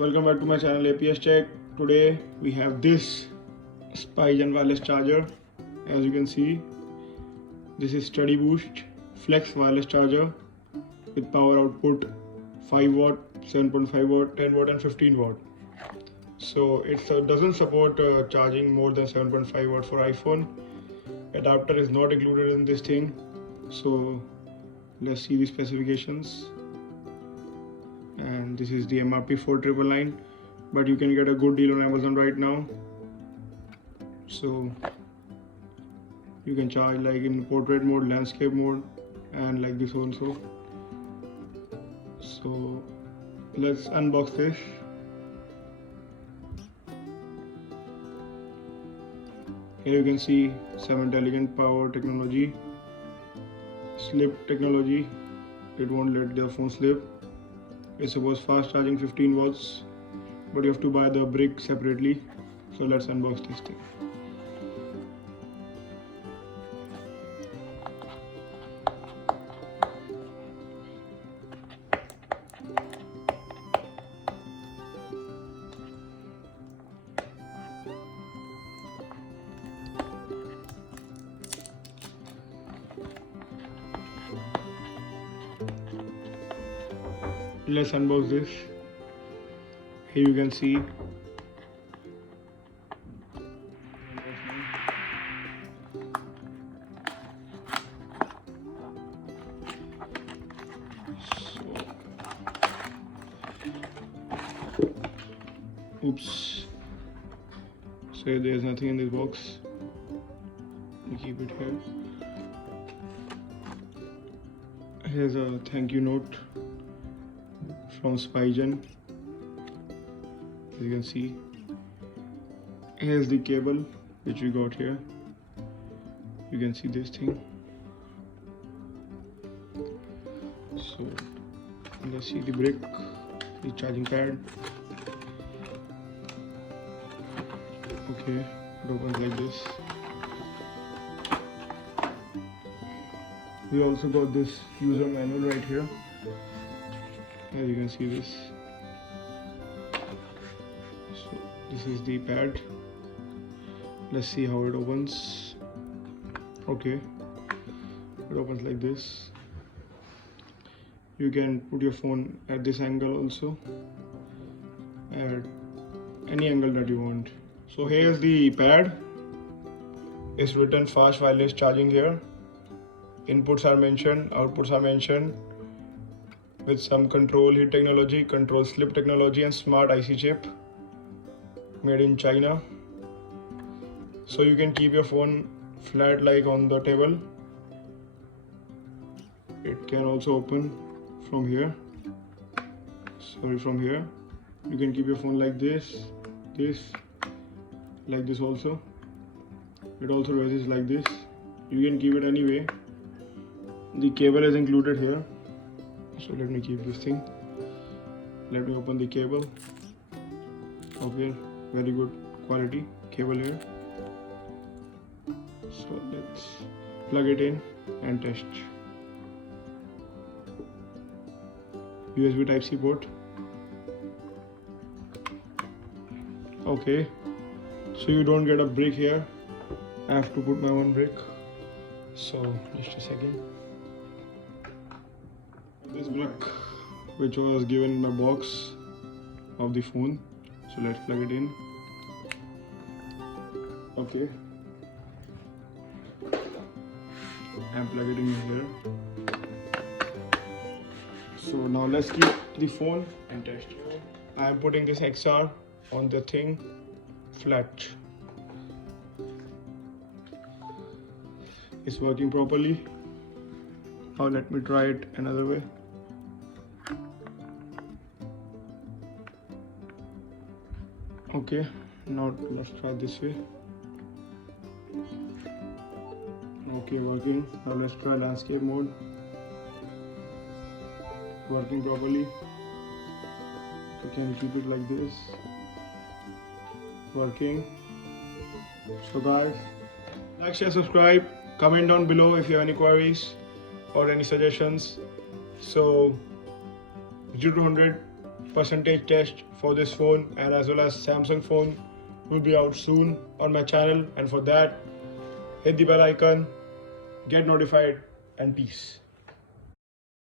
Welcome back to my channel APS Check. Today we have this Spigen wireless charger. As you can see, this is SteadiBoost Flex wireless charger with power output 5 watt, 7.5 watt, 10 watt and 15 watt. So it doesn't support charging more than 7.5 watt for iPhone. Adapter is not included in this thing. So let's see the specifications. And this is the MRP 4999, but you can get a good deal on Amazon right now. So you can charge like in portrait mode, landscape mode, and like this also. So let's unbox this. Here you can see some intelligent power technology, slip technology. It won't let the phone slip. It's supposed fast charging 15 watts, but you have to buy the brick separately. So let's unbox this thing. Let's unbox this. Here you can see oops, so there's nothing in this box. We keep it here. Here's a thank you note from Spigen. As you can see, here's the cable which we got here. You can see this thing. So let's see the brick, the charging pad. Okay, it opens like this. We also got this user manual right here. As you can see this. So this is the pad. Let's see how it opens. Okay, it opens like this. You can put your phone at this angle also, at any angle that you want. So here's the pad. It's written fast wireless charging here. Inputs are mentioned, outputs are mentioned, with some control heat technology, control slip technology and smart IC chip made in China. So you can keep your phone flat like on the table. It can also open from here. From here. You can keep your phone like this, like this also. It also rises like this. You can keep it anyway. The cable is included here. So let me keep this thing. Let me open the cable. Okay, very good quality cable here. So let's plug it in and test. USB Type-C port. Okay, so you don't get a brick here. I have to put my own brick. So just a second. This brick which was given in the box of the phone, so let's plug it in. Okay, and plug it in here. So now let's keep the phone and test. I am putting this XR on the thing flat. It's working properly. Now let me try it another way. Okay, now let's try this way. Okay, working. Now let's try landscape mode. Working properly. You can keep it like this. Working. So guys, like, share, subscribe, comment down below if you have any queries or any suggestions. So 0 to 100 percentage test for this phone and as well as Samsung phone will be out soon on my channel, and for that hit the bell icon, get notified, and peace.